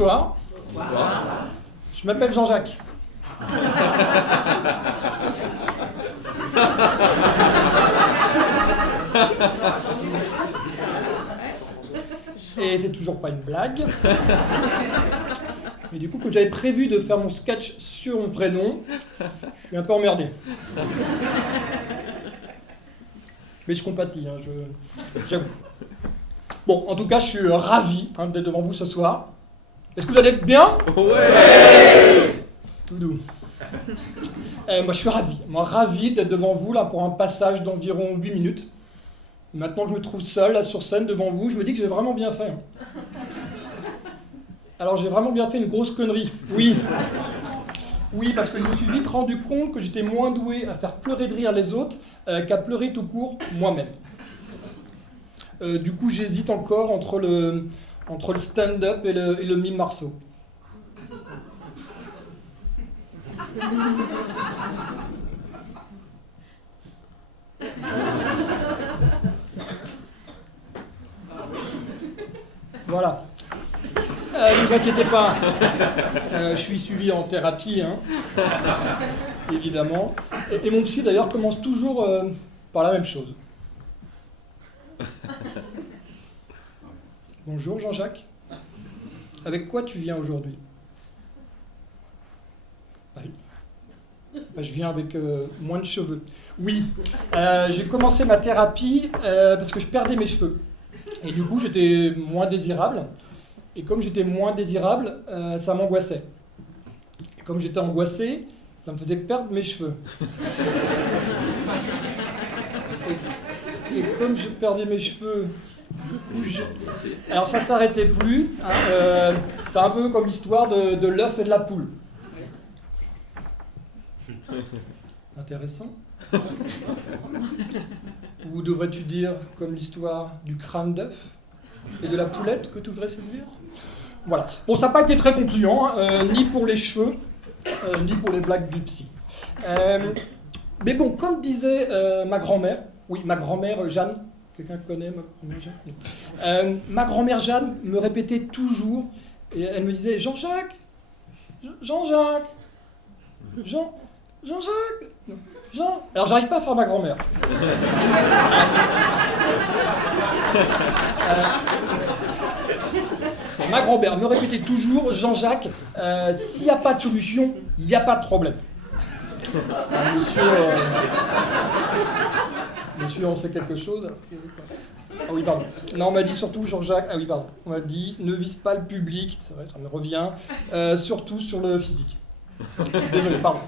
bonsoir. Bonsoir. Je m'appelle Jean-Jacques. Et c'est toujours pas une blague. Mais du coup, comme j'avais prévu de faire mon sketch sur mon prénom, je suis un peu emmerdé. Mais je compatis, hein, j'avoue. Bon, en tout cas, je suis ravi d'être devant vous ce soir. Est-ce que vous allez bien? Ouais. Tout doux. Moi, je suis ravi d'être devant vous là, pour un passage d'environ 8 minutes. Maintenant que je me trouve seul là, sur scène devant vous, je me dis que j'ai vraiment bien fait. Alors, j'ai vraiment bien fait une grosse connerie. Oui. Oui, parce que je me suis vite rendu compte que j'étais moins doué à faire pleurer de rire les autres qu'à pleurer tout court moi-même. Du coup, j'hésite encore entre le stand-up et le mime Marceau. Voilà. Ne vous inquiétez pas, je suis suivi en thérapie, hein, évidemment. Et mon psy, d'ailleurs, commence toujours par la même chose. Bonjour Jean-Jacques. Avec quoi tu viens aujourd'hui? Oui. Je viens avec moins de cheveux. Oui, j'ai commencé ma thérapie parce que je perdais mes cheveux. Et du coup, j'étais moins désirable. Et comme j'étais moins désirable, ça m'angoissait. Et comme j'étais angoissé, ça me faisait perdre mes cheveux. Et comme je perdais mes cheveux, alors ça s'arrêtait plus. Hein, c'est un peu comme l'histoire de l'œuf et de la poule. Intéressant. Ou devrais-tu dire comme l'histoire du crâne d'œuf et de la poulette que tu voudrais séduire? Voilà. Bon, ça n'a pas été très concluant, hein, ni pour les cheveux, ni pour les blagues du psy. Mais bon, comme disait ma grand-mère, oui, ma grand-mère Jeanne, quelqu'un connaît ma grand-mère Jeanne? Ma grand-mère Jeanne me répétait toujours, et elle me disait Jean-Jacques, Jean-Jacques, Jean-Jacques, Jean. Alors j'arrive pas à faire ma grand-mère. Ma grand-mère me répétait toujours Jean-Jacques, s'il n'y a pas de solution, il n'y a pas de problème. Monsieur, on sait quelque chose? Ah oui, pardon. Non, on m'a dit surtout Jean-Jacques. Ah oui, pardon. On m'a dit ne vise pas le public, c'est vrai, ça me revient, surtout sur le physique. Désolé, pardon.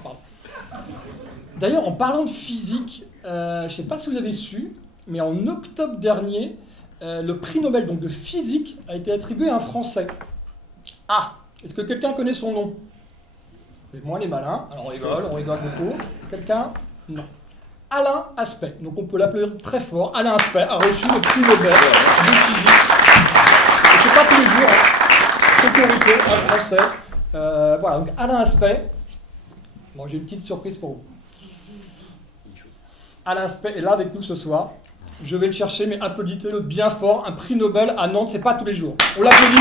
D'ailleurs, en parlant de physique, je ne sais pas si vous avez su, mais en octobre dernier, le prix Nobel donc, de physique a été attribué à un Français. Ah, est-ce que quelqu'un connaît son nom? C'est moi les malins, alors on rigole beaucoup. Quelqu'un? Non. Alain Aspect, donc on peut l'appeler très fort. Alain Aspect a reçu le prix Nobel de physique. Et c'est pas tous les jours, hein. Sécurité, un Français. Voilà, donc Alain Aspect. Bon, j'ai une petite surprise pour vous. Alain Aspect est là avec nous ce soir. Je vais le chercher, mais applaudissez-le bien fort. Un prix Nobel à Nantes, c'est pas tous les jours. On l'applaudit.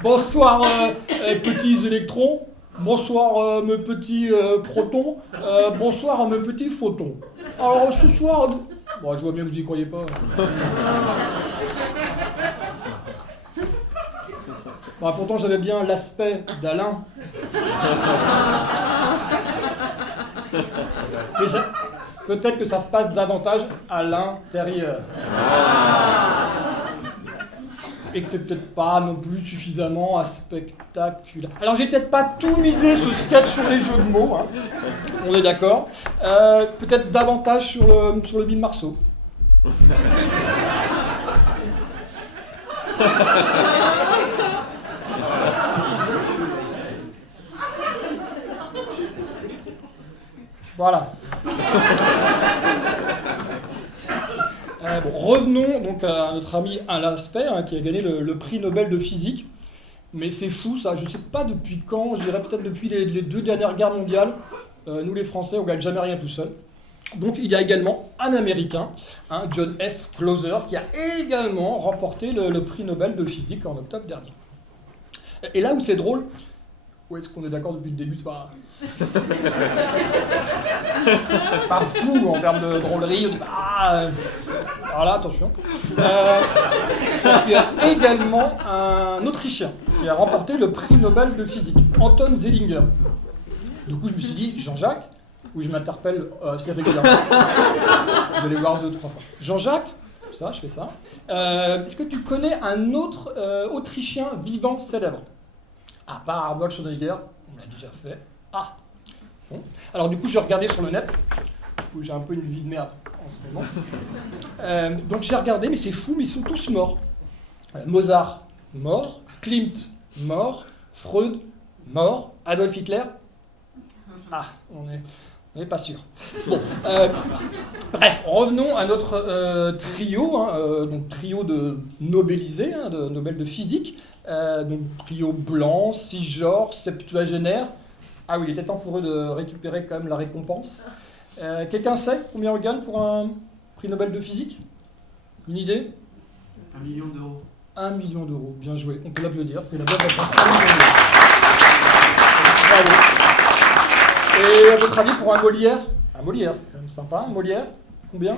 Bonsoir, petits électrons. Bonsoir, mes petits protons. Bonsoir, mes petits photons. Alors, ce soir... Bon, je vois bien que vous n'y croyez pas. Bon, pourtant, j'avais bien l'aspect d'Alain. Mais peut-être que ça se passe davantage à l'intérieur. Et que c'est peut-être pas non plus suffisamment spectaculaire. Alors, j'ai peut-être pas tout misé ce sketch sur les jeux de mots, hein. On est d'accord. Peut-être davantage sur le mime Marceau. Voilà. Bon, revenons donc à notre ami Alain Aspect, hein, qui a gagné le prix Nobel de physique. Mais c'est fou ça, je ne sais pas depuis quand, je dirais peut-être depuis les 2 dernières guerres mondiales, nous les Français, on gagne jamais rien tout seul. Donc il y a également un Américain, John F. Clauser, qui a également remporté le prix Nobel de physique en octobre dernier. Et là où c'est drôle, où est-ce qu'on est d'accord depuis le début, c'est pas fou en termes de drôlerie, on dit alors là, attention. Il y a également un Autrichien qui a remporté le prix Nobel de physique, Anton Zeilinger. Du coup, je me suis dit, Jean-Jacques, où je m'interpelle assez régulièrement. Vous allez voir 2-3 fois. Jean-Jacques, ça, je fais ça. Est-ce que tu connais un autre Autrichien vivant célèbre? À part Arnold Schwarzenegger, on l'a déjà fait. Bon. Alors du coup, j'ai regardé sur le net, où j'ai un peu une vie de merde en ce moment. Donc j'ai regardé, mais c'est fou, mais ils sont tous morts. Mozart, mort. Klimt, mort. Freud, mort. Adolf Hitler, on n'est pas sûr. Bon, bref, revenons à notre trio, donc trio de nobelisés, de Nobel de physique. Donc trio blanc, cisgenre, septuagénaire. Ah oui, il était temps pour eux de récupérer quand même la récompense. Quelqu'un sait combien on gagne pour un prix Nobel de physique? Une idée? 1 million d'euros. 1 million d'euros, bien joué. On peut l'applaudir, c'est la bonne réponse. 1 million d'euros. Bravo. Et à votre avis, pour un Molière? Un Molière, c'est quand même sympa. Un Molière, combien?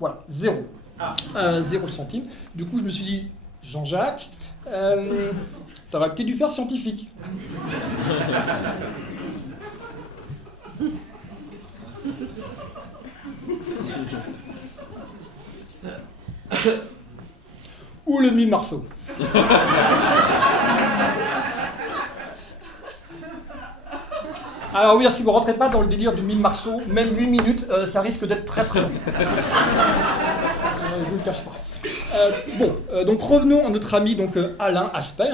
Voilà, 0. 0 centime. Du coup, je me suis dit, Jean-Jacques, t'aurais peut-être dû faire scientifique. Ou le mime Marceau. Alors oui, si vous ne rentrez pas dans le délire du mime Marceau, même 8 minutes, ça risque d'être très très long. Je ne le cache pas. Donc revenons à notre ami donc, Alain Aspect,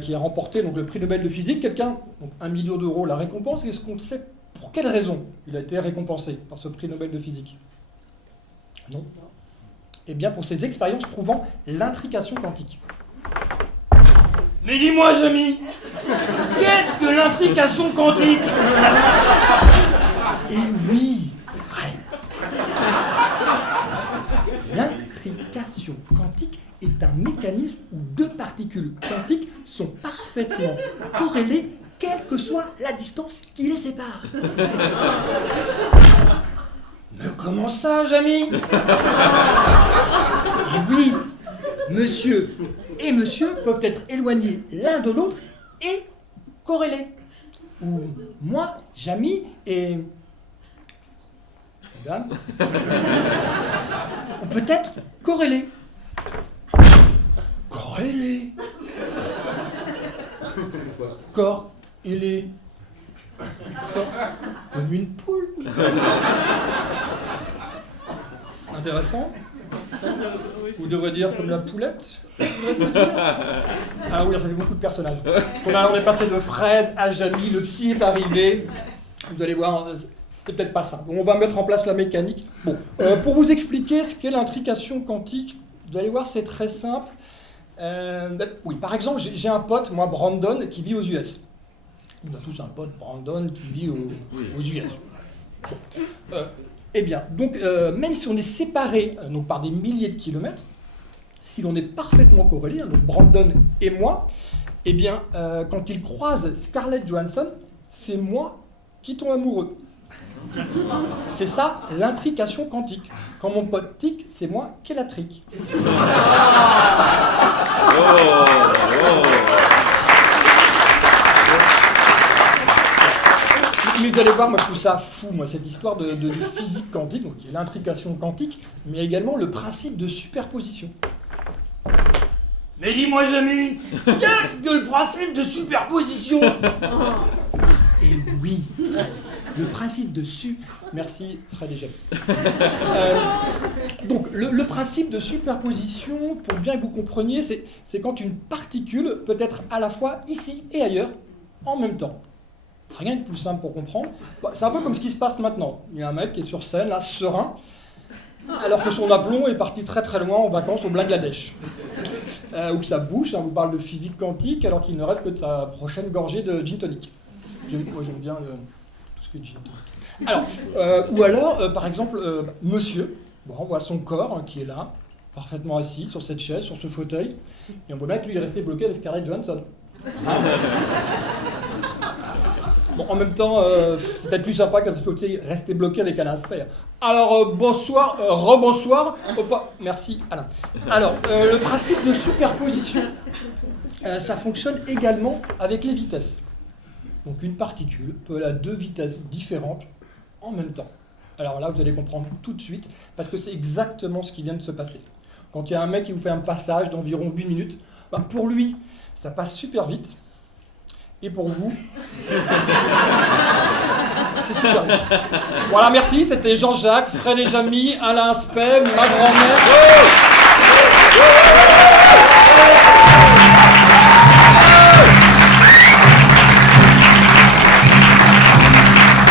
qui a remporté donc, le prix Nobel de physique. Quelqu'un, donc 1 million d'euros la récompense, est-ce qu'on sait pour quelle raison il a été récompensé par ce prix Nobel de physique? Non. Eh bien pour ses expériences prouvant l'intrication quantique. Mais dis-moi, Jamy, qu'est-ce que l'intrication quantique? Eh oui, vrai. L'intrication quantique est un mécanisme où deux particules quantiques sont parfaitement corrélées, quelle que soit la distance qui les sépare. Mais comment ça, Jamy? Eh oui, monsieur et monsieur peuvent être éloignés l'un de l'autre et corrélés. Ou moi, Jamy et... Madame, on peut être corrélés. Corrélés. Corps et les... Comme une poule. Intéressant. Vous devrez dire comme la poulette. Ah oui, ça fait beaucoup de personnages. On est passé de Fred à Jamy, le psy est arrivé. Vous allez voir, c'était peut-être pas ça. On va mettre en place la mécanique. Bon, pour vous expliquer ce qu'est l'intrication quantique, vous allez voir, c'est très simple. Oui, par exemple, j'ai un pote, moi, Brandon, qui vit aux US. On a tous un pote, Brandon, qui vit aux US. Bon. Eh bien, donc, même si on est séparés donc par des milliers de kilomètres, si l'on est parfaitement corrélés, donc Brandon et moi, eh bien, quand il croise Scarlett Johansson, c'est moi qui tombe amoureux. C'est ça, l'intrication quantique. Quand mon pote tic, c'est moi qui ai la trique. Mais vous allez voir, moi je trouve ça fou, moi, cette histoire de physique quantique, donc il y a l'intrication quantique, mais également le principe de superposition. Mais dis-moi, Jamy, qu'est-ce que le principe de superposition? Et oui, Fred, le principe de Merci, Fred et Jamy. Donc, le principe de superposition, pour bien que vous compreniez, c'est quand une particule peut être à la fois ici et ailleurs, en même temps. Rien de plus simple pour comprendre. C'est un peu comme ce qui se passe maintenant. Il y a un mec qui est sur scène, là, serein, alors que son aplomb est parti très très loin en vacances au Bangladesh. Ou que sa bouche vous parle de physique quantique alors qu'il ne rêve que de sa prochaine gorgée de gin tonic. Moi, j'aime bien tout ce que j'ai dit. Alors, ou alors, par exemple, monsieur, bon, on voit son corps hein, qui est là, parfaitement assis sur cette chaise, sur ce fauteuil, et on voit bien que lui, il est resté bloqué avec Scarlett Johansson. Hein. Bon, en même temps, c'est peut-être plus sympa qu'un côté rester bloqué avec Alain Aspect. Alors, bonsoir, rebonsoir. Merci, Alain. Alors, le principe de superposition, ça fonctionne également avec les vitesses. Donc, une particule peut aller à 2 vitesses différentes en même temps. Alors là, vous allez comprendre tout de suite, parce que c'est exactement ce qui vient de se passer. Quand il y a un mec qui vous fait un passage d'environ 8 minutes, ben pour lui, ça passe super vite. Et pour vous, c'est super vite. Voilà, merci. C'était Jean-Jacques, Fred et Jamy, Alain Aspect, ma grand-mère.